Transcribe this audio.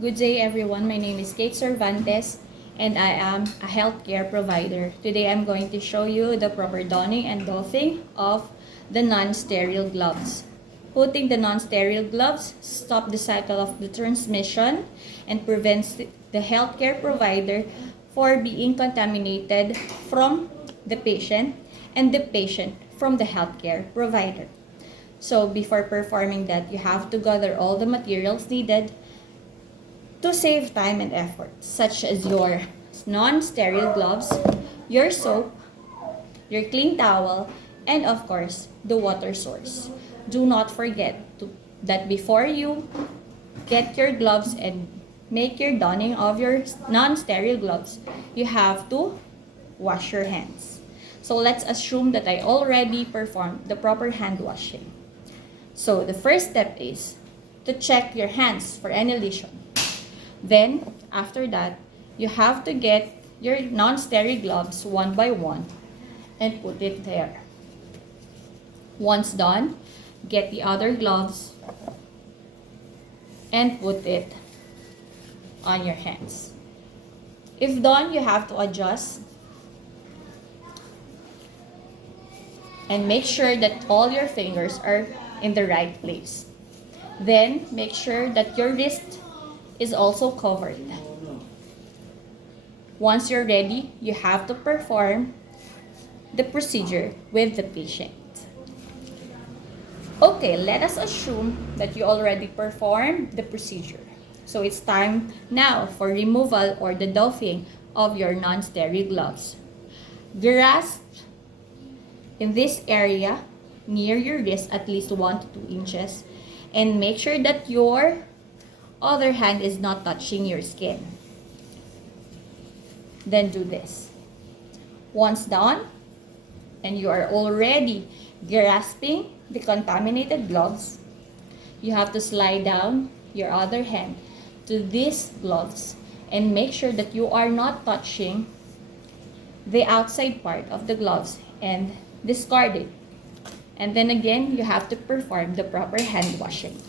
Good day everyone, my name is Kate Cervantes and I am a healthcare provider. Today I'm going to show you the proper donning and doffing of the non-sterile gloves. Putting the non-sterile gloves stops the cycle of the transmission and prevents the healthcare provider for being contaminated from the patient and the patient from the healthcare provider. So before performing that, you have to gather all the materials needed to save time and effort, such as your non-sterile gloves, your soap, your clean towel, and of course, the water source. Do not forget that before you get your gloves and make your donning of your non-sterile gloves, you have to wash your hands. So let's assume that I already performed the proper hand washing. So the first step is to check your hands for any lesion. Then, after that, you have to get your non-sterile gloves one by one and put it there. Once done, get the other gloves and put it on your hands. If done, you have to adjust and make sure that all your fingers are in the right place. Then, make sure that your wrist is also covered. Once you're ready, you have to perform the procedure with the patient. Okay, let us assume that you already performed the procedure. So it's time now for removal or the doffing of your non-sterile gloves. Grasp in this area near your wrist at least 1 to 2 inches and make sure that your other hand is not touching your skin. Then do this. Once done, and you are already grasping the contaminated gloves, you have to slide down your other hand to these gloves and make sure that you are not touching the outside part of the gloves and discard it. And then again, you have to perform the proper hand washing.